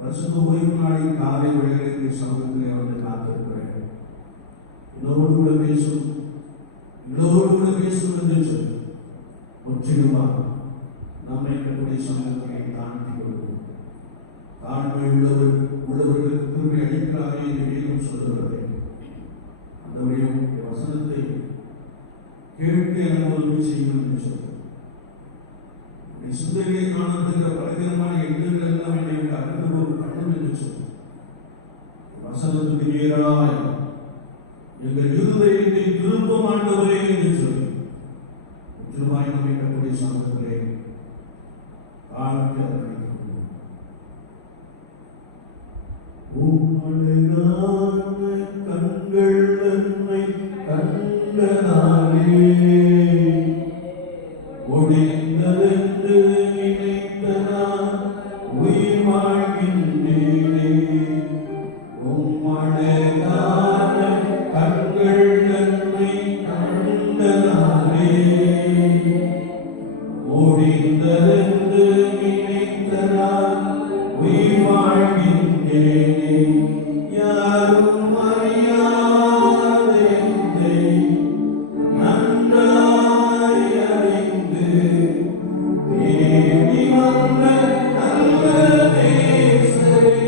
வருஷத்து ஓய்வு நாளில் காலை வேளையில் சமூகத்திலே வந்து காத்திருக்கிறேன். இதோடு கூட பேசும் என்று சொல்லி முற்றிலுமாக நம்மை கட்டுடைய சமூகத்திலே தாழ்த்தி கொள்வோம். தாழ்மை உள்ளவர்களுக்கு திரும்பி அளிக்கிறாரே என்று வேதம் சொல்லுகிறது. அந்த வசனத்தை கேட்டு எனக்கு உதவி செய்யும் என்று சொல்லுங்கள். சிந்தையை காணப்படுகிற பலவிதமான எண்ணங்கள் எல்லாம் என்னை அகன்று பண்ணும் என்று சொல்லும். வசனத்துக்கு நேராய் எங்கள் இருதயத்தை திரும்ப மாட்டவரே என்று சொல்லி முற்றிலுமாய் நம்மை கட்டுடைய சமூகத்திலே தாழ்த்தி அர்ப்பணிக்கிறோம். கண்கள் என்னை கண்டனாலே ஒழிந்ததென்று நினைத்த நான் உயிர் வாழ்கின்றேனே. உம்மழகான கண்கள் என்னை கண்டனாலே ஒழிந்ததென்று நினைத்த நான் உயிர் வாழ்கின்றேனே. யாரும் அறியாத என்னை நன்றாய் அறிந்து தேடி வந்த நல்ல நேசரே.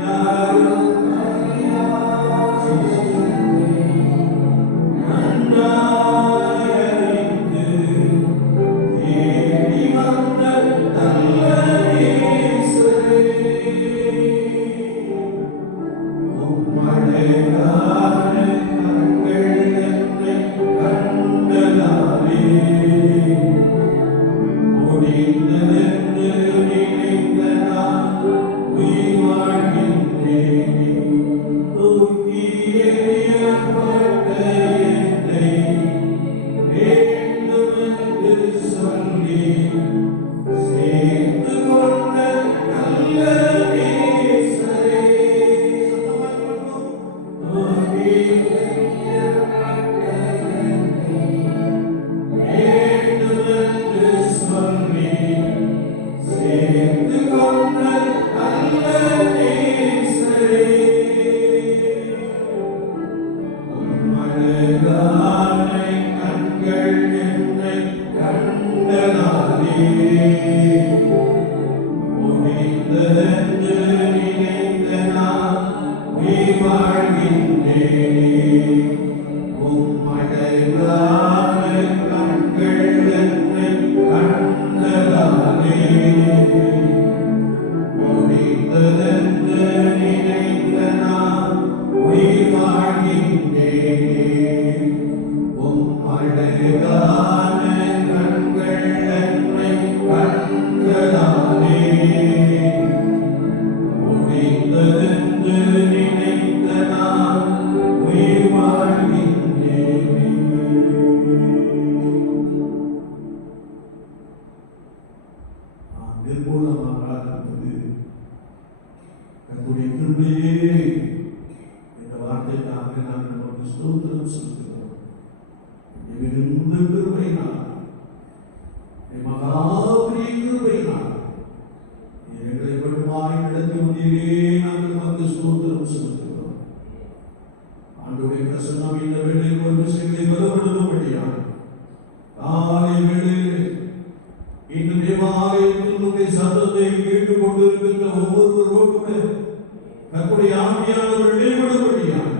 யாரும் அறியாத நன்றாய் அறிந்து தேடி வந்த நல்ல நேசரே. உம்மழகான கண்கள் என்னை கண்டனாலே ஒழிந்ததென்று நினைத்த நான் உயிர் வாழ்கின்றேனே. தூக்கி எறியப்பட்ட என்னை வேண்டுமென்று சொல்லி சேர்த்து கொண்ட நல்ல நேசரே. தூக்கி எறியப்பட்ட என்னை வேண்டுமென்று சொல்லி சேர்த்து கொண்ட நல்ல நேசரே. உம்மழகான கண்கள் என்னை கண்டனாலே ஒழிந்ததென்று நினைத்த நான் உயிர் வாழ்கின்றேனே. உம்மழகான கண்கள் என்னை கண்டனாலே ஒழிந்ததென்று நினைத்த நான் உயிர் வாழ்கின்றேனே. உம்மழகான கண்கள் என்னை கண்டனாலே ஒழிந்ததென்று நினைத்த நான் உயிர் வாழ்கின்றேனே. நிர்மூலமாக இருப்பது கர்த்தருடைய கிருபையே என்ற வார்த்தைக்காக நாம் நமக்கு ஸ்தோத்திரம் செலுத்துகிறோம். மிகுந்த கிருபையினால், மகா பெரிய கிருபையினால் எங்களை மட்டுமாய் நடத்தி வந்தீரே, நாங்கள் நமக்கு ஸ்தோத்திரம் செலுத்துகிறோம். ஆண்டவருடைய பிரசன்னம் இந்த வேளையில் ஒரு விஷயங்களை பலப்படுத்தும்படியாக காலை வேளையில் இந்த தேவாலயத்தினுடைய சத்தத்தை கேட்டுக் கொண்டிருக்கின்ற ஒவ்வொருவரோடு கர்த்தருடைய ஆவியானவர் இடைபடும்படியாக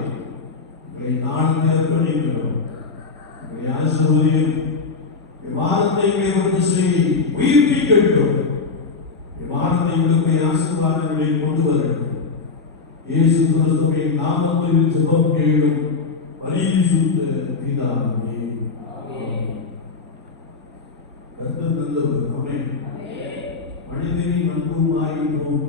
உங்களை நான்கு அர்ப்பணிக்கிறோம். உங்களை ஆசீர்வதியும் வார்த்தைகளை வந்து செய்தி உயிர்ப்பிக்கட்டும். வார்த்தை உங்களுடைய ஆசீர்வாதங்களை கொண்டு வரட்டும். இயேசு கிறிஸ்துவின் நாமத்தில் ஜெபம் கேளும் பரிசுத்த பிதாவே. கர்த்தர் நல்லவர். ஆமென். மனிதனின் அன்பும் மாறிப்போம்,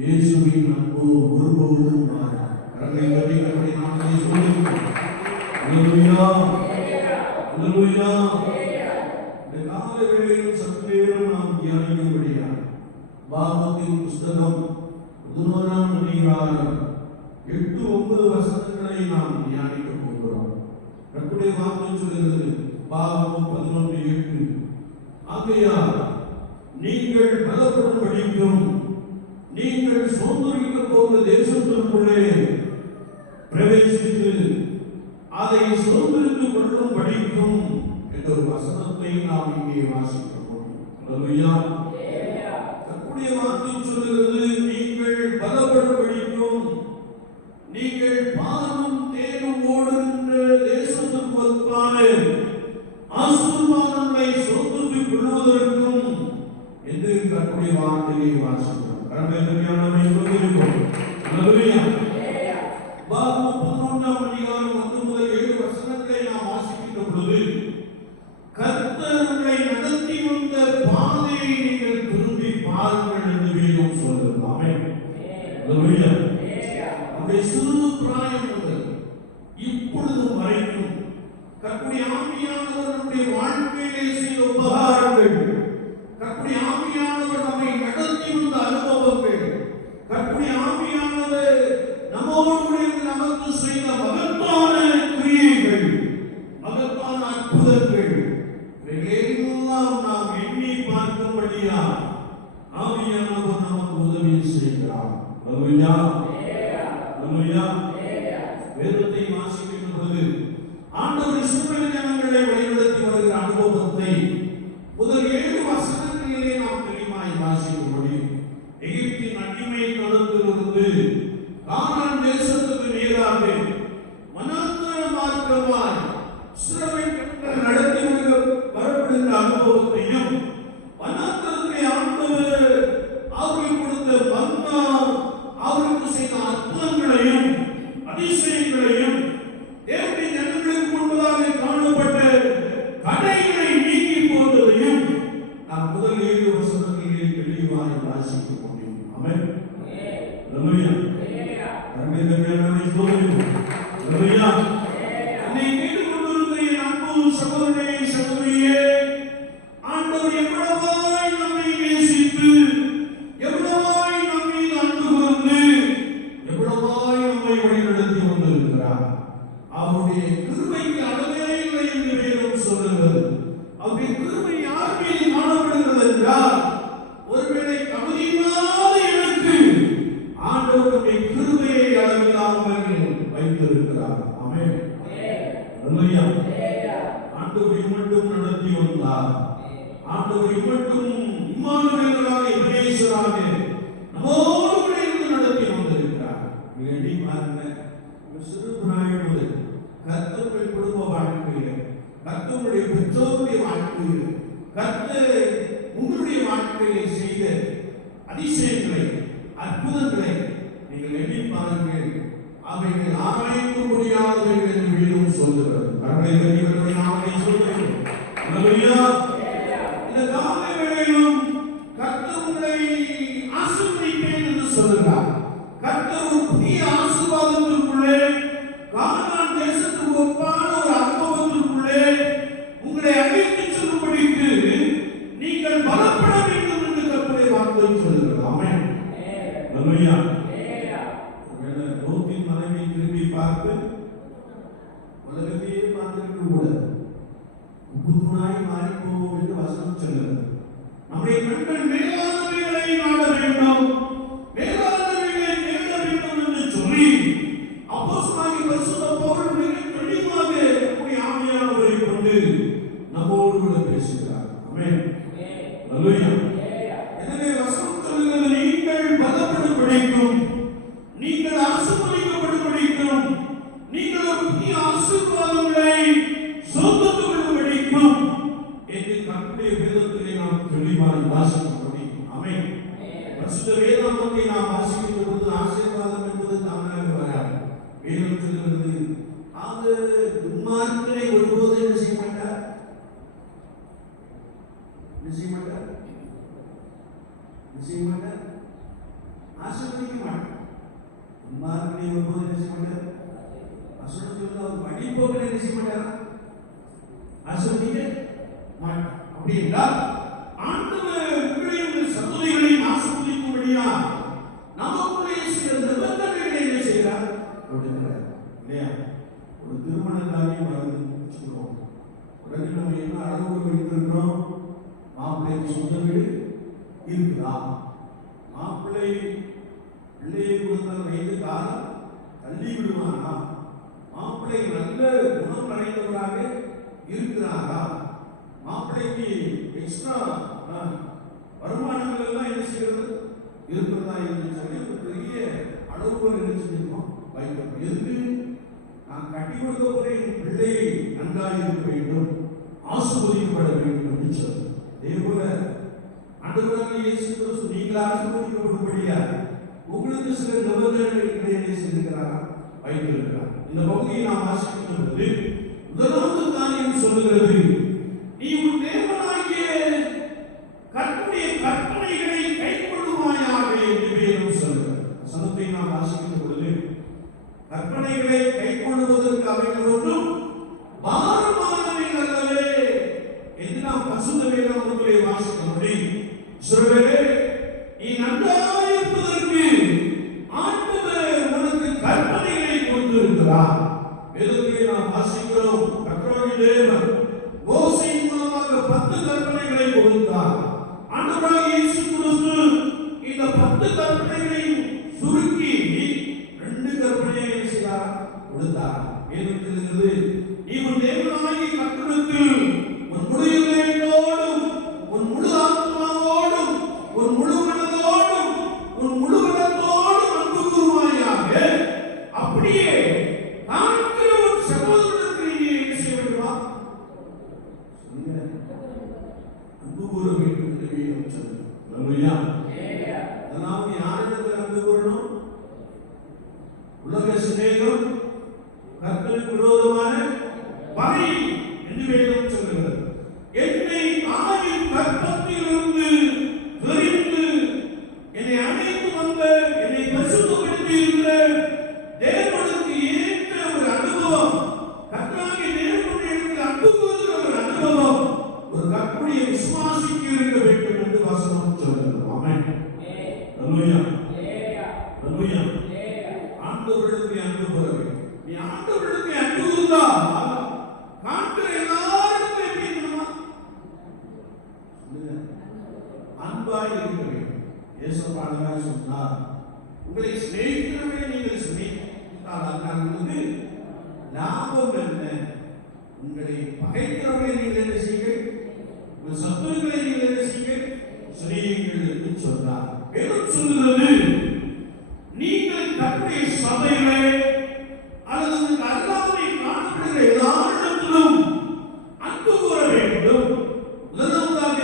இயேசுவின் அன்பு ஒருபோதும் மாறாது. கரங்களை தட்டி கர்த்தருடைய நாமத்தை சொல்லுங்கள். அல்லேலூயா, அல்லேலூயா. இந்த காலை வேளையில் சற்று நேரம் நாம் தியானிக்கும்படியாக பாகத்தின் புஸ்தகம் 11ஆம் அதிகாரம் 8, 9 வசனங்களை நாம் தியானிக்க போகிறோம். கர்த்தருடைய வார்த்தை சொல்கிறது பாவம் 11:8, ஆகையால் நீங்கள் பலப்படும்படிக்கும் நீங்கள் சுதந்திரிக்க போகிற தேசத்திற்குள்ளே பிரவேசித்து அதை சுதந்திரித்துக் கொள்ளும் படிக்கும் என்ற ஒரு வசனத்தை நாம் இங்கே வாசிக்கிறோம். அல்லேலூயா. கர்த்தருடைய வார்த்தை சொல்கிறது நீங்கள் பலப்படும்படிக்கும் நீங்கள் பாலும் தேனும் ஓடுகின்ற தேசத்திற்கு ஒப்பான ஆசீர்வாதங்களை சுதந்திரித்துக் கொள்வதற்கும் என்று கர்த்தருடைய வார்த்தையை வாசிக்கிறோம். கர்த்தருடையவரை சொல்கிறோம். அல்லேலூயா. பாகம் 11ஆம் அதிகாரம் 1 முதல் 7 வசனங்களை நாம் வாசிக்கின்ற பொழுது கர்த்தர் உங்களை நடத்தி வந்த பாதையை நீங்கள் திரும்பி பாருங்கள் என்று வேதம் சொல்கிறது. ஆமென். அல்லேலூயா. நம்முடைய சிறு பிராயம் முதல் இப்பொழுது வரைக்கும் கர்த்தருடைய ஆவியானவர் நம்முடைய வாழ்க்கையிலே செய்த உபகாரங்கள், கர்த்தருடைய ஆவியானவர் நம்மை நடத்தி வந்த அனுபவங்கள், கர்த்தருடைய ஆவியானவர் நம்மோடு நமக்கு செய்த மகத்தான கிரியைகள், மகத்தான அற்புதங்கள், இவையெல்லாம் நாம் எண்ணி பார்க்கும்படியா ஆவியானவர் நமக்கு உதவி செய்கிறார். அல்லேலூயா. அல்லேலூயா. வேதத்தை வாசிக்கின்ற பொழுது ஆண்டவர் இஸ்ரவேல் ஜனங்களை வழிநடத்தி வருகிற அனுபவத்தை முதல் 7 வசனங்களிலே நாம் தெளிவாய் வாசிக்க முடியும். எகிப்தின் அடிமைத்தனத்திலிருந்து கானான் தேசத்துக்கு நேராக வனாந்தர மார்க்கமாய் இஸ்ரவேல் ஜனங்கள் நடத்தி வரப்படுகிற அனுபவத்தையும், வனாந்தரத்திலே ஆண்டவர் அவர்களுக்கு கொடுத்த மன்னா, அவர்களுக்கு செய்த அற்புதங்களையும் அதிசயங்களையும், தேவனுடைய ஜனங்களுக்கு முன்பதாக காணப்பட்ட தடைகளை நீக்கி போட்டதையும் நாம் முதல் 7 வசனங்களிலே தெளிவாய் வாசிக்க முடியும். ஆமென். அல்லேலூயா. என்னை கேட்டுக்கொண்டிருக்கிற என் அன்பு சகோதரனே, சகோதரியே, ஆண்டவர் எவ்வளவாய் நம்மை நேசித்து, எவ்வளவாய் நம் மீது அன்பு கூர்ந்து, எவ்வளவாய் நம்மை வழிநடத்தி கொண்டிருக்கிறார். அவருடைய கிருபைக்கு அளவே இல்லை என்று வேதம் சொல்லுகிறது. அவருடைய கிருபை யார் மீது காணப்படுகிறது என்றால், ஒருவேளை தகுதியில்லாத எனக்கு ஆண்டவருடைய கிருபையை அளவில்லாமல் வைத்திருக்கிறார். ஆமென். அல்லேலூயா. ஆண்டவர் மட்டும் நடத்தி வந்தார். ஆண்டவர் மட்டும் இம்மானுவேலராக, எபனேசராக நம்மோடு இருந்து நடத்தி வந்திருக்கிறார். எண்ணி பாருங்க, சிறு பிராயம் முதல் கர்த்தருடைய குடும்ப வாழ்க்கையில, கர்த்தருடைய பெற்றோருடைய வாழ்க்கையில, கர்த்தர் உங்களுடைய வாழ்க்கையிலே செய்த அதிசயங்களை, அற்புதங்களை நீங்கள் எண்ணி பாருங்கள். அவைகள் ஆராய்ந்து முடியாதவைகள் என்று வேதம் சொல்கிறது. கர்த்தருடைய நாமத்தை சொல்கிறது. அல்லேலூயா. இந்த காலை வேளையிலும் கர்த்தர் உங்களை ஆசீர்வதிப்பேன் என்று சொல்கிறார். கர்த்தர் ஒரு புதிய ஆசீர்வாதத்திற்குள்ளே, கானான் தேசத்துக்கு ஒப்பான ஒரு அனுபவத்திற்குள்ளே உங்களை அழைத்துச் செல்லும்படிக்கு நீங்கள் பலப்பட வேண்டும் என்று கர்த்தருடைய வார்த்தை சொல்கிறது. ஆமென். அல்லேலூயா. லோத்தின் மனைவி திரும்பி பார்த்து உலகத்தையே பார்த்திருக்க கூட உப்புத்துணாய் மாறி போவோம் என்று வசனம் சொல்கிறது. நம்முடைய கண்கள் மேலானவைகளை நாட வேண்டும், மேலானவைகளை தேட வேண்டும் என்று சொல்லி அப்போஸ்தலனாகிய பரிசுத்த பவுல் மிக தெளிவாக நம்முடைய ஆவியானவரை கொண்டு நம்மோடு கூட பேசுகிறார். ஆமென். அல்லேலூயா. எனவே வசனம் சொல்கிறது, நீங்கள் பலப்படும்படிக்கும், நீங்கள் ஆசீர்வதிக்கப்படும்படிக்கும், நீங்கள் ஒரு புதிய ஆசீர்வாதங்களை சொந்தத்துக் கொள்ளும்படிக்கும் என்று கர்த்தருடைய வேதத்திலே நாம் தெளிவாய் வாசிக்க முடியும். ஆமென். பரிசுத்த வேதாகமத்தை நாம் வாசிக்கின்ற பொழுது ஆசீர்வாதம் என்பது தானாக வராது. வேதம் சொல்கிறது, அது துன்மார்க்கனை ஒருபோது என்ன செய்ய மாட்டார்? ஆசீர்வதிக்க மாட்டார். துன்மார்க்கனை ஒருபோது என்ன செய்ய மாட்டார்? அவர் வழிபோக்கனை என்ன செய்ய மாட்டார்? ஆசீர்வதிக்க மாட்டார். அப்படி என்றால் ஆண்டவர் உங்களையும் சகோதரிகளையும் ஆசீர்வதிக்கும்படியா நமக்குள்ளே சில நிபந்தனைகளை என்ன செய்கிறார்? இல்லையா? ஒரு திருமண காரியம் வருதுன்னு வச்சுக்கிறோம். உடனே நம்ம என்ன அளவுக்கு வைத்திருக்கிறோம்? மாப்பிள்ளைக்கு சொந்த வீடு இருக்குதா? மாப்பிள்ளை பிள்ளையை கொடுத்தால் வயது காலம் தள்ளி விடுவானா? மாப்பிள்ளை நல்ல குணம் அடைந்தவராக இருக்கிறாரா? மாப்பிள்ளைக்கு எக்ஸ்ட்ரா வருமானங்கள் எல்லாம் என்ன செய்யறது இருக்கிறதா என்று சொல்லி ஒரு பெரிய அளவுகோல் என்ன செஞ்சிருக்கோம் வைக்கிறோம். எதுக்கு? நான் கட்டி கொடுக்க போற என் பிள்ளையை நன்றாக இருக்க வேண்டும், ஆசீர்வதிக்கப்பட வேண்டும் என்று சொல்லி. அதே போல ஆண்டவராகிய இயேசு கிறிஸ்து நீங்கள் ஆசீர்வதிக்கப்படும்படியா உங்களுக்கு சில நிபந்தனைகளை செய்திருக்கிறாரா வைத்திருக்கிறார். இந்த பகுதியை நாம் வாசிக்கும் பொழுது முதலாவது காரியம் சொல்லுகிறது, நீ உன் தேவனாகிய கர்த்தருடைய கற்பனைகளை கைக்கொள்ளுவாயாக என்று வேதம் சொல்லுகிறது. வசனத்தை நாம் வாசிக்கும் பொழுது கற்பனைகளை கைக்கொள்ளுவதற்கு அவைகள் ஒன்றும் பாரமானவை அல்லவே என்று நாம் பரிசுத்த வேதாகமத்திலே வாசிக்க முடியும். இஸ்ரவேலே, நீ நன்றாக இருப்பதற்கு ஆண்டவர் உனக்கு கற்பனைகளை கொடுத்திருக்கிறார். வேதத்திலே நாம் வாசிக்கிறோம், கர்த்தராகிய தேவன் மோசேயின் மூலமாக 10 கற்பனைகளை கொடுத்தார். ஆண்டவராகிய இயேசு கிறிஸ்து இந்த 10 கற்பனைகளையும் சுருக்கி 2 கற்பனையை செய்தார், கொடுத்தார். வேதத்தில் இருக்கிறது, நீ உன் தேவனாகிய கர்த்தரிடத்தில் உன் முழு இதயத்தோடும், உன் முழு ஆத்மாவோடும், உன் முழு மனதோடும், உன் முழு மனத்தோடும் அன்பு கூறுவாயாக. அப்படியே காண்கிற உன் சகோதரனுக்கு நீ என்ன செய்ய வேண்டுமா? அன்பு கூற வேண்டும் என்று வேதம் சொல்லுகிறது. அல்லேலூயா. அதாவது யாரிடத்தில் அன்பு கூறணும்? உலக சிநேகம், கர்த்தருக்கு விரோதமான பகை என்று வேதம் சொல்லுகிறது. என்னை தாயின் கர்ப்பத்திலிருந்து தெரிந்து என்னை அழைத்து வந்த, என்னை பரிசுத்தப்படுத்தி இருக்கிற தேவனுக்கு ஏற்ற ஒரு அனுபவம், கர்த்தராகிய தேவனுடைய அன்பு கூறுகிற ஒரு அனுபவம் ஒரு கர்த்தருடைய விசுவாசிக்கு இருக்க வேண்டும் என்று வசனம் சொல்லுகிறது. ஆமென். அல்லேலூயா. அல்லேலூயா. ஆண்டவருக்கு அன்பு கூற வேண்டும். நீ ஆண்டவருக்கு அன்பு கூர்ந்தால் காண்கிற எல்லாருக்கும் எப்படி இருக்கணுமா? அன்பாய் இருக்க வேண்டும். இயேசுவானவர் சொன்னார், உங்களை சிநேகிக்கிறவரை நீங்கள் சிநேகித்தால் அதனால் உங்களுக்கு லாபம் என்ன? உங்களை பகைக்கிறவரை நீங்கள் என்ன செய்யுங்கள்? உங்கள் சத்துருக்களை நீங்கள் என்ன செய்யுங்கள்? சிநேகிங்கள் என்று சொன்னார். வேதம் சொல்லுகிறது, நீங்கள் கர்த்தருடைய சபையிலே அல்லது உங்கள் அல்லாமை காணப்படுகிற எல்லாரிடத்திலும் அன்பு கூற வேண்டும். முதலாவதாக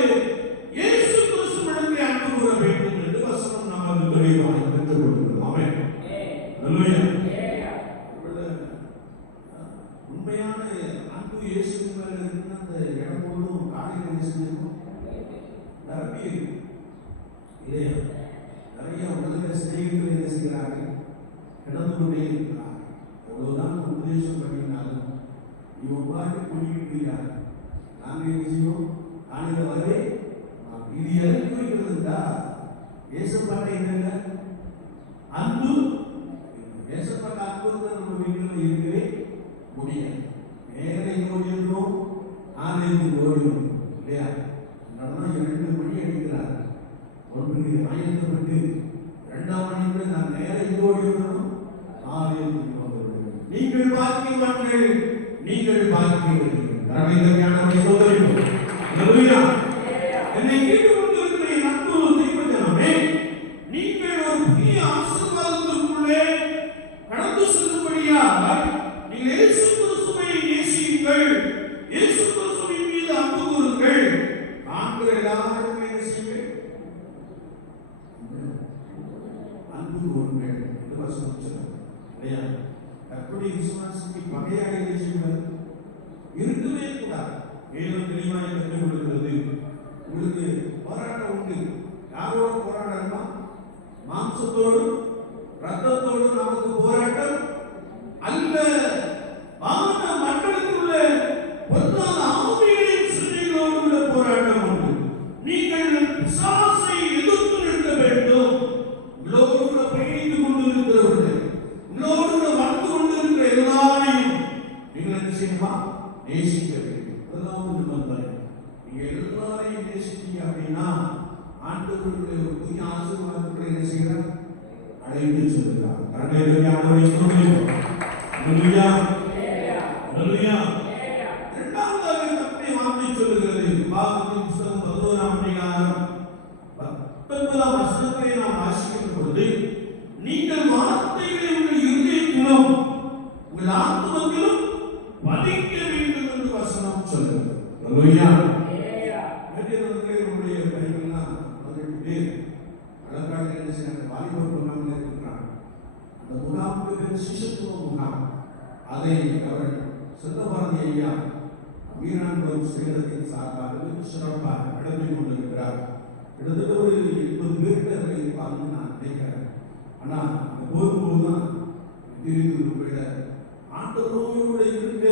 இயேசு கிறிஸ்துவிடத்திலே அன்பு கூற வேண்டும் என்று வசனம் நமக்கு தெளிவாக கற்றுக் கொடுக்கிறது. ஆமென். அல்லேலூயா. உண்மையான அன்பு இயேசுவின் மேல் இருக்கிற அந்த இடம் முழுவதும் காலையில் என்ன செஞ்சிருக்கும்? நிரப்பி இல்லையா? நிறைய உலக சிநேகிகள் என்ன செய்கிறார்கள்? கிடந்து கொண்டே இருக்கிறார்கள். அவ்வளவுதான் உபதேசம் பண்ணினாலும் இவன் பாட்டு குடிக்கிறார். நாங்கள் என்ன செய்வோம்? காலையில் வரவே இது எதை குறிக்கிறதுண்டா? ஏசப்பாட்ட என்னங்க? அன்பு. ஏசப்பாட்ட அன்பு தான் நம்ம வீட்டில் இருக்கவே முடியாது. நேரம் எங்க ஓடி இருக்கோம்? ஆலயத்துக்கு ஓடி இருக்கோம் இல்லையா? அதனால 2 மணி அடிக்கிறார். ஒன்று ஆயத்தப்பட்டு 2ஆம் மணிக்கு நான் நேரம் எங்க ஓடி இருக்கணும்? ஆலயத்துக்கு வந்துவிடுவேன். நீங்கள் பாக்கியவான்கள், நீங்கள் பாக்கியவர்கள். கரவையான சோதரிப்போம். அல்லேலூயா. என்னை கேட்டுக்கொண்டிருக்கிற என் அன்பு தெய்வஜனமே, நீங்கள் ஒரு புதிய ஆசீர்வாதத்திற்குள்ளே கடந்து செல்லும்படியாய் நீங்கள் இயேசு கிறிஸ்துவை நேசியுங்கள். இயேசு கிறிஸ்துவின் மீது அன்பு கூறுங்கள். காண்கிற எல்லாருக்கும் என்ன செய்யுங்கள்? அன்பு கூறுங்கள் என்று வசனம் சொல்லுங்கள். இல்லையா? கர்த்தருடைய விசுவாசிக்கு பகையாக என்ன செய்வது? இருக்கவே கூடாது. வேதம் தெளிவாக கற்றுக் கொடுக்கிறது. உங்களுக்கு போராட்டம் உண்டு. யாரோட போராடணுமா? மாம்சத்தோடு ரத்தத்தோடு நமக்கு போராட்டம் அல்ல. வான மண்டலத்தில் பொருளாத ஆவிகளின் சிந்தைகளோடு உள்ள போராட்டம் உண்டு. நீங்கள் பிசாசை எதிர்த்து நிற்க வேண்டும். உங்களோடு பயணித்துக் கொண்டிருக்கிறவர்கள், உங்களோடு வாழ்ந்து கொண்டிருக்கிற எல்லா நேசிக்க வேண்டும். முதலாவது நிபந்தனை, நீங்க எல்லாரையும் நேசிச்சீங்க அப்படின்னா ஆண்டவருடைய ஒரு புதிய ஆசீர்வாதங்களை என்ன செய்யறார்? அழைத்து செல்கிறார். இரண்டாவது வார்த்தை சொல்லுகிறது, பாகத்தின் புத்தகம் 11ஆம் அதிகாரம் 19ஆம் வசனத்தை நாம் வாசிக்கும் பொழுது, நீங்கள் வார்த்தைகளை உங்கள் இருதயத்திலும் உங்கள் ஆத்துமத்திலும் பதிக்க வேண்டும் என்று வசனம் சொல்லுகிறது. அல்லேலூயா. நம்முடைய பையன்லாம் 18 பேர் அழகாக என்ன செய்யறாங்க? வாலிபர் முகாமில் இருக்கிறாங்க. அந்த முகாமுக்கு பேர் சிசுத்துவ முகாம். அதை அவர் செல்லபாரதி ஐயா வீரான்புரம் சேலத்தின் சார்பாக சிறப்பாக நடத்தி கொண்டிருக்கிறார். கிட்டத்தட்ட ஒரு 80 பேர்களை இருப்பாங்கன்னு நான் நினைக்கிறேன். ஆனால் அந்த போகும்போதுதான் தெரிந்து ஒருவேளை ஆண்டவரோடு இருக்க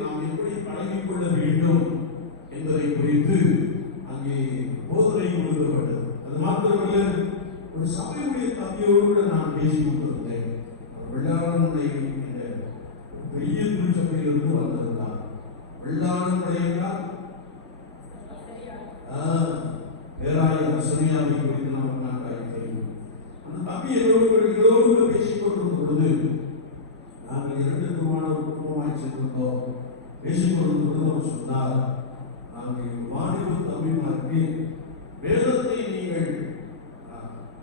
நாம் எப்படி பழகிக் கொள்ள வேண்டும் என்பதை குறித்து அங்கே போதனை கொடுக்கப்பட்டது. அது மாத்திரமல்ல, ஒரு சபையுடைய தம்பியோடு கூட நான் பேசிக் கொண்டிருந்தேன். வெள்ளாளனுடைய இந்த பெரிய திருச்சபையிலிருந்து வந்திருந்தார். வெள்ளாளனுடையால் பேராய சனியாவை குறித்து நான் தெரியும். அந்த தம்பி எங்களோடு பேசிக் கொண்டிருந்த பொழுது நாங்கள் 2 குடும்பமாய் சென்றிருந்தோம். பேசிக் கொண்டிருந்த பொழுது அவர் சொன்னார், நாங்கள் வாலிப தம்பிமாருக்கு வேதத்தை நீங்கள்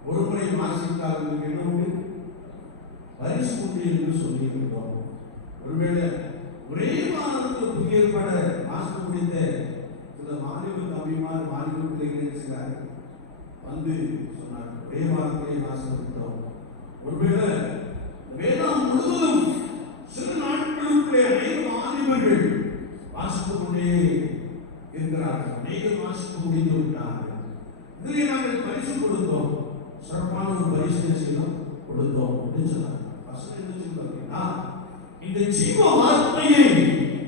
ஒரு முறை வாசித்தால் என்ன பரிசு உண்டு என்று சொல்லியிருக்கிறோம். ஒருவேளை ஒரே வாரத்தில் புதிய ஏற்பாட வாசிக்க முடிந்த சில வாலிப தம்பிமார் வாலிப பிள்ளைகள் செய்கிறார்கள். வந்து சொன்னார், ஒரே வாரத்திலே வாசிக்கிறோம். ஒருவேளை வேதம் முழுவதும் சில நாட்களுக்குள்ளே அநேக வாலிபர்கள் வாசித்துக் கொண்டே இருக்கிறார்கள். அநேக வாசித்து முடிந்து விட்டார்கள். இதிலே நாங்கள் பரிசு கொடுத்தோம், சிறப்பான ஒரு பரிசு செய்யணும் கொடுத்தோம் அப்படின்னு சொன்னாங்க. இந்த ஜீவ வார்த்தையை,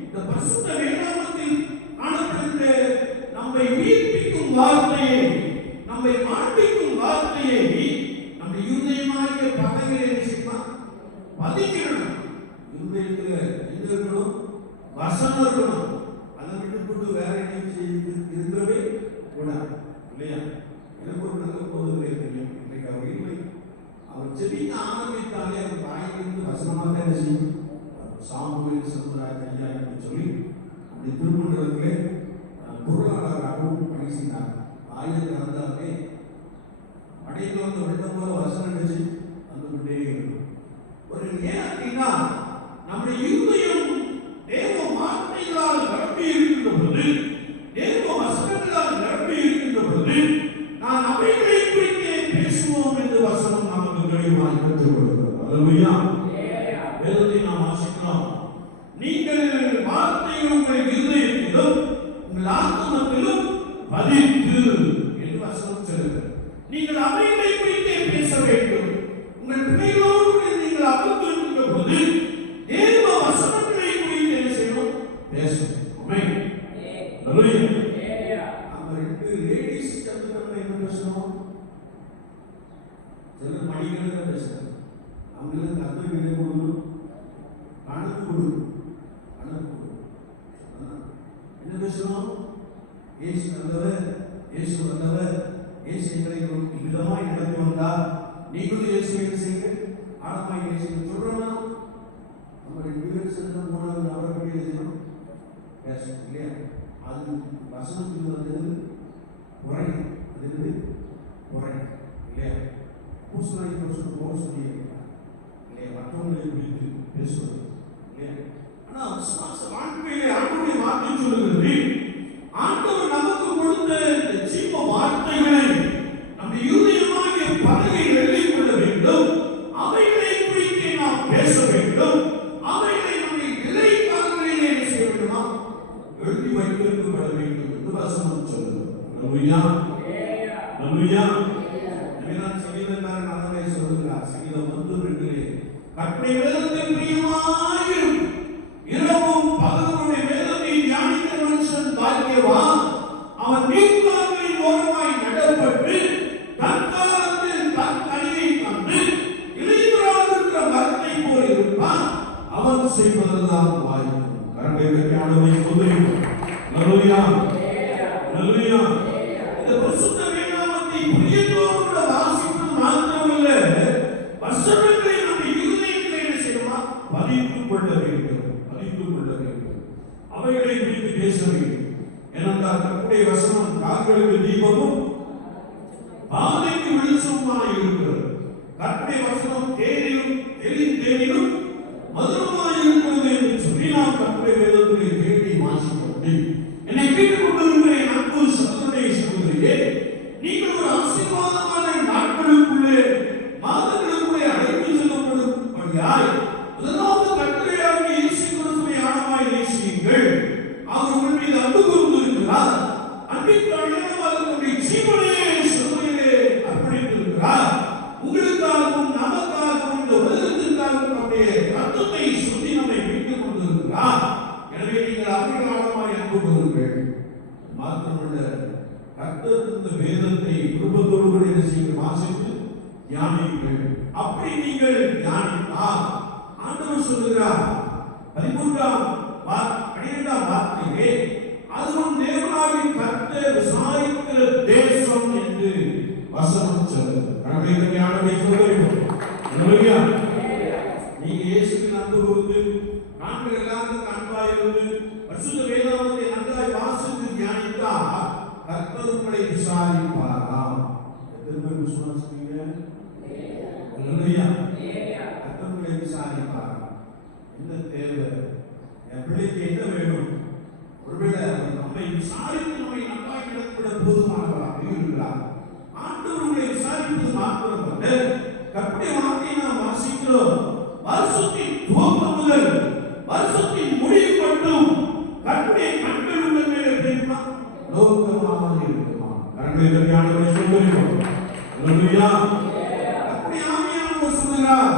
இந்த பரிசுத்த வேதாகமத்தில் காணப்படுகிற நம்மை உயிர்ப்பிக்கும் வார்த்தையை, நம்மை வாழ்விக்கும் வார்த்தையை நம்ம இருதயமாகிய பதவிகளை பதிக்கணும். இருதயத்தில் எங்க இருக்கணும்? வசனம் இருக்கணும். அதை விட்டுப்பட்டு வேற என்ன இருந்தவே கூடாது இல்லையா? எனக்கு ஒரு நல்ல போதனை தெரியும். இன்றைக்கு அவர் இல்லை, அவர் செபிக்க ஆரம்பித்தாலே அவர் வாயிலிருந்து வசனமாக தான் என்ன செய்யும்? சாமுவேல் சமுதாய ஐயா என்று சொல்லி அப்படி திருமண்டலத்திலே பொருளாளராகவும் பணி செய்தார். ஆயுத கலந்தாலே அடைந்து வந்த வெள்ளம் போல வசனம் நினைச்சு வந்து கொண்டே இருக்கும். ஒரு நேரத்தினா நம்முடைய இருதயம் தேவ வார்த்தைகளால் நிரப்பி இருக்கின்ற பொழுது, தேவ வசனங்களால் நிரப்பி இருக்கின்ற பொழுது, நான் அவைகளை குறித்தே பேசுவோம் என்று வசனம் நமக்கு தெளிவாக கற்றுக் கொடுக்கிறது. அல்லேலூயா. வேதத்தை நாம் வாசிக்கிறோம். நீங்கள் வார்த்தையை உங்கள் இருதயத்திலும் உங்கள் ஆத்துமத்திலும் பதித்து என்று வசனம் சொல்லுகிறது. நீங்கள் அவைகளை குறித்தே பேச வேண்டும். உங்கள் பிள்ளைகளோடு நீங்கள் அமர்ந்திருக்கின்ற போது தேவ வசனங்களை குறித்து என்ன செய்யணும்? பேசணும். ஆமென். அல்லேலூயா. நம்ம 2 லேடிஸ் சந்திரன் என்ன பேசணும்? சில மணிகளை பேசுறாங்க. அவங்களுக்கு கர்த்தருக்கு என்ன கொடுக்கணும்? கணக்கு கொடுக்கணும். என்ன பேசணும்? இயேசு நல்லவர், இயேசு வல்லவர், இயேசு எங்களை விதமாய் நடத்தி வந்தார், நீங்களும் இயேசுவை செய்யுங்க, ஆழமாய் இயேசுவை சொல்றோம்னா நம்ம 2 பேரும் சேர்ந்து 3வது நபர் பேசணும் பேசணும் இல்லையா? அது வசனத்துக்கு வந்தது உரை, அது உரை இல்லையா? பூசணாய் பேசணும் போக சொல்லி இல்லையா? மற்றவங்களை குறித்து பேசுவது இல்லையா? ஆனா விசுவாச வாழ்க்கையிலே ஆண்டவருடைய வார்த்தை சொல்லுகிறது, ஆண்டவர் நமக்கு கொடுத்த ஜீவ வார்த்தைகளை நம்ம இருதயமாகிய பலகையில் எழுதிக் கொள்ள வேண்டும். அவைகளை குறித்து நாம் பேச வேண்டும். அவைகளை நம்முடைய நிலைக்கால்களிலே செய்ய வேண்டுமா? எழுதி வைத்திருக்கப்பட வேண்டும் என்று வசனம் சொல்லுகிறது. அல்லேலூயா. அல்லேலூயா. நான் சங்கீதக்காரன் அதனை சொல்லுகிறார். சங்கீதம் 1:2 கற்பனை வேதத்தில் பிரியமாயிரும், இரவும் பகலும் வேதத்தை தியானிக்கிற மனுஷன் பாக்கியவான். அவன் நீர்க்கால்களின் ஓரமாய் நடப்பட்டு தற்காலத்தில் தன் கனியை கண்டு இலையுறாதிருக்கிற மரத்தை போல் இருப்பான். அவன் செய்வதெல்லாம் வாய்க்கும். கரங்களை கர்த்தருடைய ஆண்டவரை ஸ்தோத்திரிப்போம். அல்லேலூயா, அல்லேலூயா. இந்த பரிசுத்த வேதாகமத்தை புரியத்தோடு வாசிப்பது மாத்திரமல்ல, வசனங்களை நம்முடைய இருதயத்திலே என்ன செய்யணும்? பதித்துக் கொள்ள வேண்டும், பதித்துக் கொள்ள வேண்டும். அவைகளை குறித்து பேச வேண்டும். ஏனென்றால் கர்த்தருடைய வசனம் கால்களுக்கு தீபமும் பாதைக்கு வெளிச்சமாய் இருக்கிறது. கர்த்தருடைய வசனம் தேனிலும் தேனிலும் மதுரமாய் இருக்கிறது என்று சொல்லி நாம் கர்த்தருடைய வேதத்திலே தேடி வாசிப்போம். என்னை கேட்டுக் கொண்டிருக்கிற அன்பு சகோதரனே, சகோதரியே, நீங்கள் ஒரு ஆசீர்வாதமான நாட்களுக்குள்ளே மாதங்களுக்குள்ளே அழைத்து செல்லப்படும்படியாய் முதலாவது கர்த்தரையாகிய இயேசு கிறிஸ்துவை ஆழமாய் நேசியுங்கள். அவர் உங்கள் மீது அன்பு கூர்ந்திருக்கிறார். அன்பிற்கு அடையாளமாக தன்னுடைய ஜீவனையே சிலுவையிலே அர்ப்பணித்திருக்கிறார். உங்களுக்காகவும் நமக்காகவும் இந்த உலகத்திற்காகவும் நம்முடைய ரத்தத்தை சுற்றி நம்மை மீட்டுக் கொண்டிருக்கிறார். எனவே நீங்கள் அவர்கள் ஆழமாய் அன்பு கூறுங்கள். மாத்திரமல்ல, கர்த்தர் இந்த வேதத்தை குடும்பத்தோடு கூட வாசித்து தியானியுங்கள். அப்படி நீங்கள் தியானித்தால் ஆண்டவர் சொல்லுகிறார் 13ஆம் 12ஆம் வார்த்தையிலே, அதுவும் தேவனாகிய கர்த்தர் விசாரிக்கிற தேசம் என்று வசனம் சொல்லுது. கர்த்தருடைய ஆண்டவரை ஸ்தோத்திரிப்போம். அல்லேலூயா. நீங்க இயேசுவின் அன்பு கூர்ந்து நாங்கள் எல்லாருக்கும் அன்பாய் இருந்து பரிசுத்த வேதாகமத்தை நன்றாய் வாசித்து தியானித்தால் கர்த்தர் உங்களை விசாரிப்பாராம். எத்தனை பேர் விசுவாசிக்கிறீங்க? அல்லேலூயா. கர்த்தர் உங்களை விசாரிப்பாராம். என்ன தேவை? என் பிள்ளைக்கு என்ன வேணும்? ஒருவேளை நம்மை விசாரித்து நம்மை நன்றாய் நடத்திவிட போதுமானவராக இருக்கிறார். ஆண்டவர் உங்களை விசாரிப்பது மாத்திரமல்ல, கர்த்தருடைய வார்த்தையை நாம் வாசிக்கிறோம். வருஷத்தின் துவக்கம் முதல் வருஷத்தின் முடிவு மட்டும் கர்த்தருடைய கண்கள் உங்கள் மேல் எப்படி இருக்குமா? நோக்கமாக இருக்குமா? கர்த்தருடைய ஆண்டவரை ஸ்தோத்திரிப்போம். அல்லேலூயா. கர்த்தருடைய ஆவியானவர் சொல்கிறார்,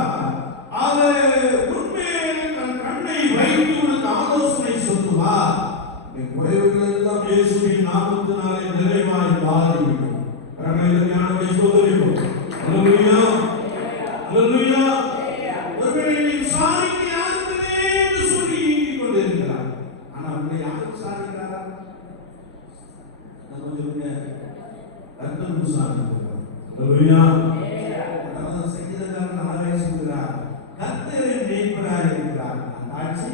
அவர் உன்மேல் தன் கண்ணை வைத்து உனக்கு ஆலோசனை சொல்லுவார். இந்த குறைவுகள் எல்லாம் இயேசுவின் நாமத்தினாலே நிறைவாய் மாறிவிடும். கர்த்தருடைய ஆண்டவரை ஸ்தோத்திரிப்போம். அல்லேலூயா, அல்லேலூயா. ஒருவேளை நீ விசாரிக்க யாருமே என்று சொல்லி நீங்கிக் கொண்டிருக்கிறார். ஆனால் உங்களை யார் விசாரிக்கிறாரா? கர்த்தர் விசாரிக்கிறார். அல்லேலூயா. அதனால சங்கீதக்காரன் அழகாய் சொல்கிறார், கர்த்தரின் மேய்ப்பராய் இருக்கிறார். அந்த ஆட்சி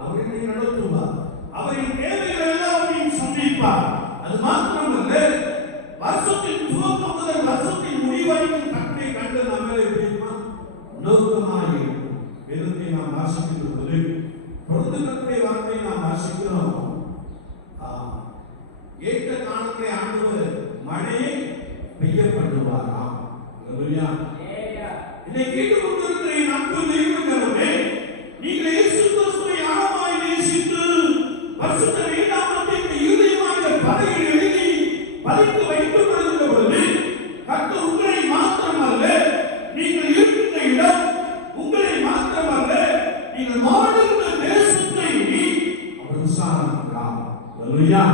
அவரை நடத்துவார். அவரின் தேவைகள் எல்லாவற்றையும் சந்திப்பார். அது மாத்திரமல்ல, வருஷத்தின் துவக்கம் முதல் வருஷத்தின் முடிவரைக்கும் கர்த்தரை கண்டு நம்மளை எப்படிமா நோக்கமாக இருக்கும். வேதத்தை நாம் வாசிக்கிற போது தொடர்ந்து கர்த்தருடைய வார்த்தையை நாம் வாசிக்கிறோம். ஏற்ற காலத்திலே ஆண்டவர் மழையை பெய்ய பண்ணுவாராம். அல்லேலூயா. இதை கேட்டுக் கொண்டிருக்கிற என் அன்பு தெய்வங்களே, நீங்கள் இயேசு கிறிஸ்துவை ஆழமாய் நேசித்து பரிசுத்த வேதாகமத்தை இருதயமாக பலகையில் எழுதி பதித்து வைத்துக் கொள்கிற பொழுது கர்த்தர் உங்களை மாத்திரமல்ல, நீங்கள் இருக்கின்ற இடம், உங்களை மாத்திரமல்ல, நீங்கள் வாழ்கின்ற தேசத்தை அவர் விசாரிக்கிறார். அல்லேலூயா.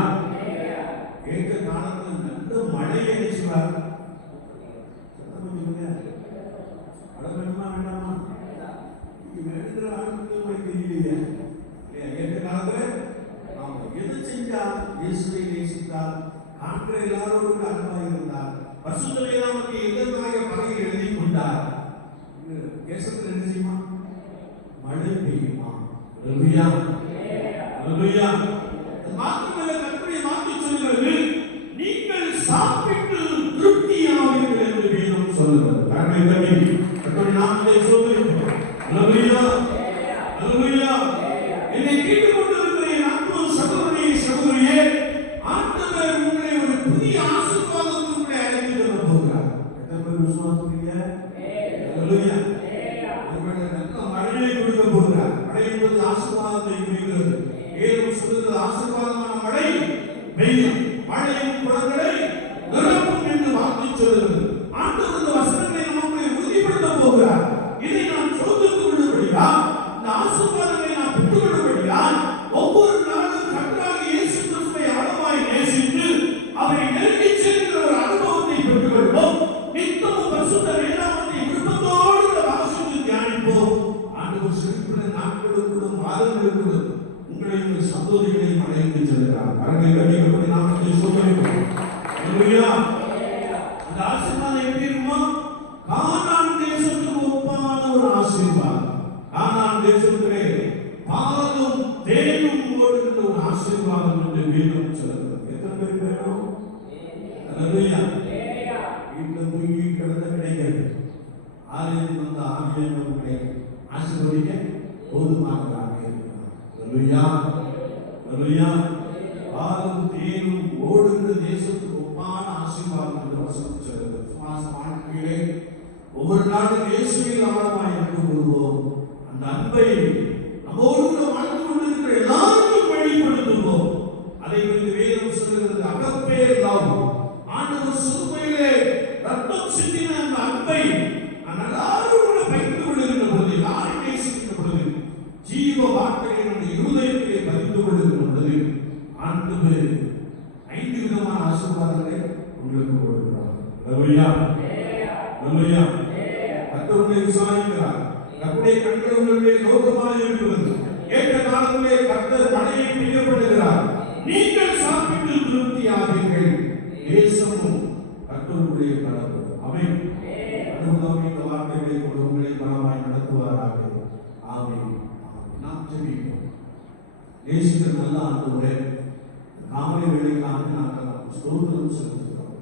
ஏற்ற காலத்தில் நல்ல மழையை நேசிவார். வேண்டாமா? வேண்டுகிற ஆளுக்கு தெரியலையே. ஏற்ற காலத்துல எது செஞ்சா இயேசுவை நேசித்தார், காண்கிற எல்லாரோடு அன்பாக இருந்தார், பரிசுத்த வேதாகமத்தை எதற்காக பலகையில் எழுதி கொண்டார். தேசத்தில் என்ன செய்யுமா? மழை பெய்யுமா? அல்லேலூயா, அல்லேலூயா. மாத்திரமல்ல, கர்த்தருடைய வார்த்தை சொல்கிறது, நீங்கள் சாப்பிட்டு திருப்தியாவீர்கள் என்று வேதம் சொல்கிறது. கர்த்தருடைய நாமத்தை ஸ்தோத்திரிப்போம். அல்லேலூயா, அல்லேலூயா. என்னை கேட்டுக் கொண்டிருக்கிற என் அன்பு சகோதரனே, சகோதரியே, ஆண்டவர் உங்களை ஒரு புதிய ஆசீர்வாதத்திற்குள்ளே அழைத்து செல்ல போகிறார். எத்தனை பேர் விசுவாசிக்கிறீங்க? அல்லேலூயா. நல்ல மழையை கொடுக்க போகிறார். மழை என்பது ஆசீர்வாதத்தை குறிக்கிறது. ஏதும் சொல்லுகிறது, ஆசீர்வாதமான மழை பெய்யும், மழையின் குளங்களை நிரப்பும் என்று வார்த்தை சொல்லுகிறது. ஆண்டவர் இந்த வசனங்களை நமக்கு உறுதிப்படுத்த போகிறார். இதை நாம் சோதித்துக் கொள்ளும்படியா, இந்த ஆசீர்வாதங்களை நாம் பெற்றுக் கொள்ளும்படியா கரங்களை கட்டி நாமத்தை சொல்லுவோம். அல்லேலூயா. அந்த ஆசீர்வாதம் எப்படி இருக்குமா? கானான் தேசத்துக்கு ஒப்பான ஒரு ஆசீர்வாதம். கானான் தேசத்திலே பாலும் தேனும் ஓடுகின்ற ஒரு ஆசீர்வாதம் என்று வேதம் சொல்லுகிறது. எத்தனை பேர் வேணும்? அல்லேலூயா. வீட்டில் போய் கிடந்த கிடைக்காது. ஆலயத்துக்கு வந்த ஆவியானவர்களை ஆசீர்வதிக்க போதுமானதாக இருக்கிறார். அல்லேலூயா. அல்லேலூயா. பாலும் தேனும் ஓடுகின்ற தேசத்துக்கு ஒப்பான ஆசீர்வாதம் என்று வசனம் சொல்லுகிறது. சுவாச வாழ்க்கையிலே ஒவ்வொரு நாளும் இயேசுவில் ஆழமாய் அன்பு கூறுவோம். அந்த அன்பை நம்மோடு வாழ்ந்து கொண்டிருக்கிற எல்லாருக்கும் வெளிப்படுத்துவோம். அதை குறித்து வேதம் சொல்லுகிறது. அகப்பே லவ். ஆண்டவர் சிலுவையிலே ரத்தம் சிந்தின அந்த அன்பை எல்லாரோடு பகிர்ந்து கொள்ளுகின்ற பொழுது, யாரை நேசிக்கின்ற பொழுது, ஜீவ வார்த்தையை நம்முடைய இருதயத்திலே பகிர்ந்து கொள்ளுகின்ற பொழுது ஆண்டவர் 5 விதமான ஆசீர்வாதங்களை உங்களுக்கு கொடுக்கிறார். அல்லேலூயா. அல்லேலூயா. கர்த்தரை விசாரிக்கிறார். கர்த்தருடைய கண்கள் உங்களுடைய நோக்கமாக இருக்கிறது. ஏற்ற காலத்திலே கர்த்தர் மழையை பெய்யப்படுகிறார். நீங்கள் சாப்பிட்டு திருப்தியாவீர்கள். தேசமும் கர்த்தருடைய கடவுள். ஆமென். அனுபவம் இந்த வார்த்தைகளை கொண்டு உங்களை பலமாய் நடத்துவாராக. ஆமென். நாம் ஜெபிப்போம். தேசத்திற்கு நல்ல ஆண்டவரே, காலை வேளைக்காக நாங்கள் ஸ்தோத்திரம் செலுத்துகிறோம்.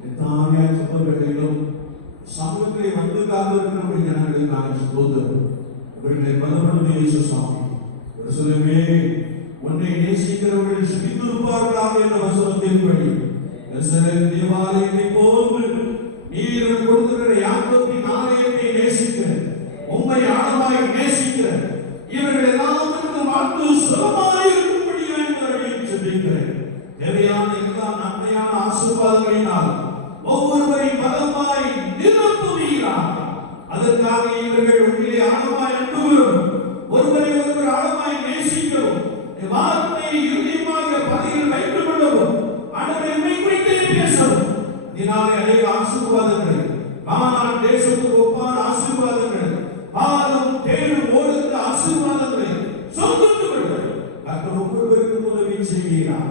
நித்தாய சுப வேளையிலும் சமூகத்திலே வந்து காத்திருக்கிற ஜனங்களுக்காக ஸ்தோத்திரம். இவர்களை பலப்படுத்த இயேசு சாமி. ஒரு சிலவே உன்னை நேசிக்கிறவர்கள் சுகித்திருப்பார்களாக என்ற வசனத்தின்படி எருசலேம் தேவாலயத்தை போன்று நீர் கொடுத்திருக்கிற யாக்கோபின் ஆலயத்தை நேசிக்கிற, உம்மை ஆழமாய் நேசிக்கிற இவர்கள் எல்லாருக்கும் வாழ்ந்து சுகமாய் இருக்கும்படியாக ஜெபிக்கிறேன். தேவையான எல்லா நன்மையான ஆசீர்வாதங்களினால் ஒவ்வொருவரையும் பலமாய் நிரப்புவீராக. அதற்காக இவர்கள் உண்மையிலே ஆழமாய் அன்புகிறோம். ஒருவரை ஒருவர் ஆழமாய் நேசிக்கிறோம். வார்த்தையை இறுதியமாக பதிவில் வைத்துக் கொள்ளவும் ஆண்டவரை குறித்தே பேசவும் இதனாலே அநேக ஆசீர்வாதங்கள், கானான் தேசத்துக்கு ஒப்பான ஆசீர்வாதங்கள், பாலும் தேனும் ஓடுகிற ஆசீர்வாதங்களை சொந்தத்துக் கொள்வது கர்த்தர் ஒவ்வொருவருக்கும் உதவி செய்கிறார்.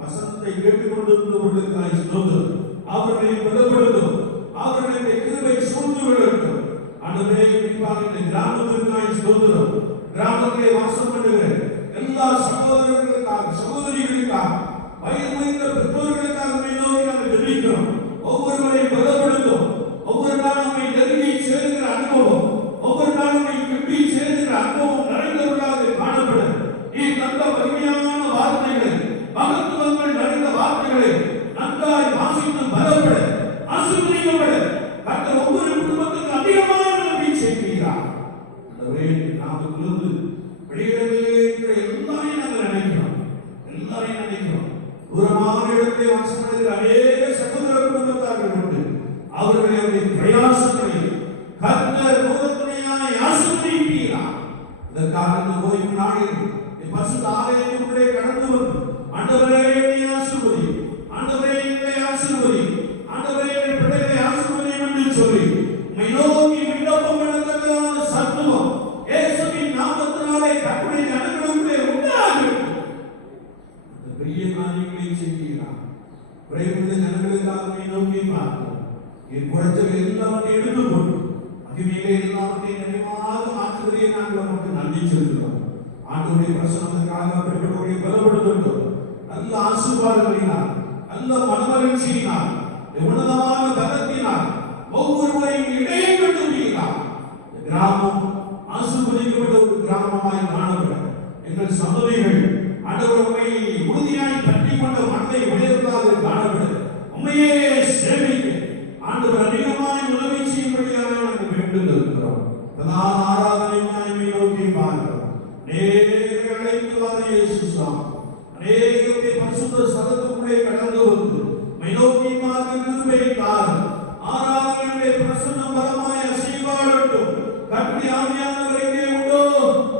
வசனத்தை கேட்டுக்கொண்டிருந்தவர்களுக்காய் ஸ்தோத்திரம். அவர்களை பலப்படுத்தும். அவர்களுடைய கிருபை சூழ்ந்து விடட்டும். ஆண்டவரே, குறிப்பாக இந்த கிராமத்திற்காய் ஸ்தோத்திரம். கிராமத்திலே வாசம் பண்ணுகிற எல்லா சகோதரர்களுக்காக, சகோதரிகளுக்காக, வயது முதிர்ந்த பெற்றோர்களுக்காக நாங்கள் ஜெபிக்கிறோம். ஒவ்வொருவரையும் பலப்படுத்தும். ஒவ்வொரு நாளும் நெருங்கி சேர்கிற அனுபவம், ஒவ்வொரு நாளும் கிட்டி சேர்கிற அனுபவம் நிறைந்தவர்களாக காணப்பட நீ தந்த வலிமையான வார்த்தைகளை, மகத்துவங்கள் நிறைந்த வார்த்தைகளை நன்றாய் வாசித்து பலப்பட, ஆசீர்வதிக்கப்பட கர்த்தர் ஒவ்வொரு குடும்பத்துக்கு அதிகமாக உதவி செய்கிறார். ஆண்டவரே, நாமத்திலிருந்து வெளியிடங்களிலே இருக்கிற எல்லாரையும் நாங்கள் நினைக்கிறோம். எல்லாரையும் நினைக்கிறோம். தூரமான இடத்திலே வாசம் பண்ணுகிற அநேக சகோதர குடும்பத்தார்கள் உண்டு. அவர்களுடைய பிரயாசங்களை கர்த்தர் மூலத்துணையாய் ஆசீர்வதிக்கிறார். இதற்காக இந்த ஓய்வு நாளில் பரிசுத்த ஆலயத்திற்குள்ளே கடந்து வந்து ஆண்டவரே என்னை ஆசீர்வதி, ஆண்டவரே என்னை ஆசீர்வதி, ஆண்டவரே என் பிள்ளைகளை ஆசீர்வதி என்று சொல்லி உம்மை நோக்கி விண்ணப்பம் பண்ணத்தக்கதான சத்துவம் இயேசுவின் நாமத்தினாலே கர்த்தருடைய ஜனங்களுக்குள்ளே உண்டாகும். அந்த பெரிய காரியங்களை செய்கிறார். குறைவுள்ள ஜனங்களுக்காக உம்மை நோக்கி பார்க்கிறோம். என் குறைச்சல் எல்லாவற்றையும் எடுத்துக்கொண்டு அகிமையிலே எல்லாவற்றையும் நிறைவாக மாற்றுவதை நாங்கள் நமக்கு நன்றி செலுத்துகிறோம். ஆண்டவருடைய பிரசன்னத்துக்காக பெற்றோரை பலப்படுத்துகிறோம். நல்ல ஆசீர்வாதங்களினால், நல்ல மனமகிழ்ச்சியினால், உன்னதமான பலத்தினால் ஒவ்வொருவரையும் இடையே கட்டுகிறார். கிராமம் ஆசீர்வதிக்கப்பட்ட ஒரு கிராமமாய் காணப்பட எங்கள் சந்ததிகள் ஆண்டவரை உறுதியாய் பற்றி கொண்ட மனதை உடையவர்களாக காணப்பட உண்மையே சேமிக்க ஆண்டவர் அதிகமாய் உதவி செய்யும்படியாக நாங்கள் வேண்டுகிறோம். பிரதான ஆராதனை மகிமை நோக்கி பார்க்கிறோம். அநேகரை அழைத்து வர இயேசு சாமி, அநேகத்தை பரிசுத்த ஸ்தலத்துக்குள்ளே கடந்து வந்து உம்மை நோக்கி பார்க்க கிருபை தாரும். ஆராதனையுடைய பிரசன்னம் பலமாய் அசைவாடட்டும். கர்த்தருடைய ஆவியானவர் எங்கே உண்டோ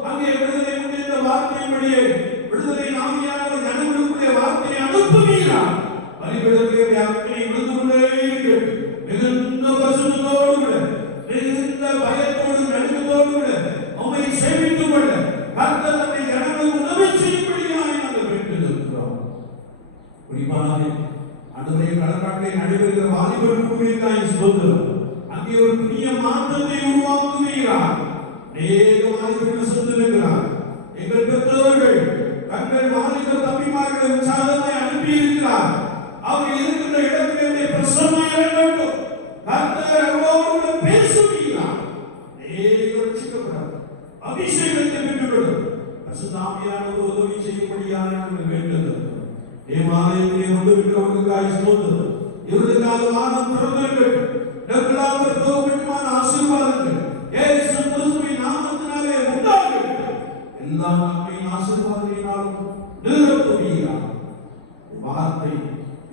அங்கே விடுதலை உண்டு என்ற வார்த்தையின்படியே விடுதலை ஆவியானவர் ஜனங்களுக்குள்ளே வார்த்தையை அனுப்புகிறார். பலிபீடத்திலே அக்கினி விழுந்து கொண்டே இருக்கிறது. மிகுந்த பரிசுத்தத்தோடு கூட, மிகுந்த பயத்தோடு, நடுக்கத்தோடு கூட உம்மை சேவித்துக் கொள்ள கர்த்தர் தம்முடைய ஜனங்களுக்கு உதவி செய்யும்படியாக நாங்கள் வேண்டுகிறோம். அநேக வாலிபர்கள் சென்றிருக்கிறார். எங்கள் பெற்றோர்கள் தங்கள் வாலிப தம்பிமார்களை உற்சாகமாய் அனுப்பி இருக்கிறார். அவர் இருக்கின்ற இடத்திலே பிரசன்னமாய் வேண்டும். கர்த்தர் அவரோடு பேசுகிறார். அநேக ரட்சிக்கப்படாது அபிஷேகத்தை பெற்றுவிடும். பரிசுத்தாவியானவர் உதவி செய்யும்படியாக நாங்கள் வேண்டுகிறோம். தேவாலயத்திலே வந்திருக்கிறவர்களுக்காக ஸ்தோத்திரம். இவர்களுக்காக வானம் திறந்திருக்கட்டும். நம்மளால் போகமான ஆசீர்வாதங்கள் இயேசு கிறிஸ்துவின் நாமத்தினாலே உண்டாகட்டும். எல்லா நன்மையின் ஆசீர்வாதங்களினாலும் நிரப்புகிறார். வார்த்தை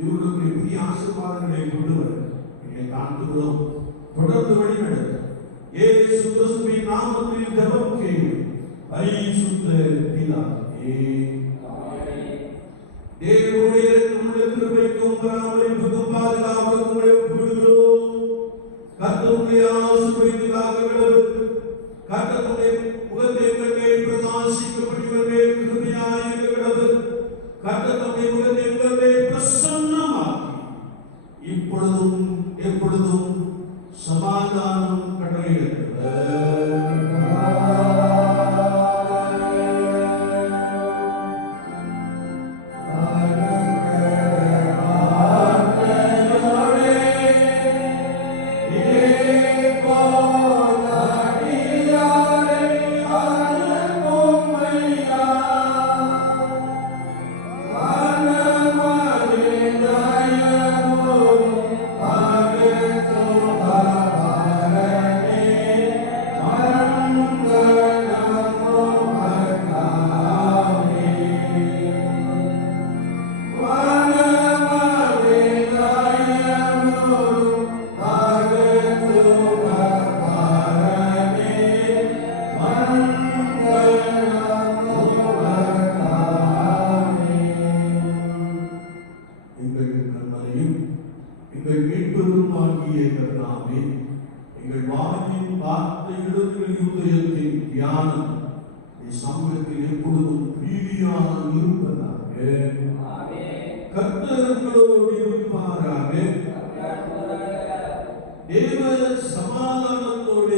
இவர்களுக்கு புதிய ஆசீர்வாதங்களை கொண்டு வர இங்கே காண்கிறோம். தொடர்ந்து வழிநடத்த இயேசு கிறிஸ்துவின் நாமத்தில் ஜெபம் கேளுங்கள். பரிசுத்த பிதாவே, தேவனுடைய கிருபைக்கும் பராமரிப்புக்கும் பாதுகாப்புக்கும் உங்களை ஒப்புவிடுகிறோம். கர்த்தருடைய ஆசீர்வாதத்திற்காக கர்த்தருடைய முகத்தை உங்கள் மேல் பிரகாசிக்கப்பட்டு உங்கள் மேல் கிருபையாய் இருக்க கடவுள். கர்த்தருடைய முகத்தை உங்கள் மேல் பிரசன்னமாக்கி இப்பொழுதும் எப்பொழுதும் சமாதானம் கட்டளையிடுகிறது. சமாதானத்தோடு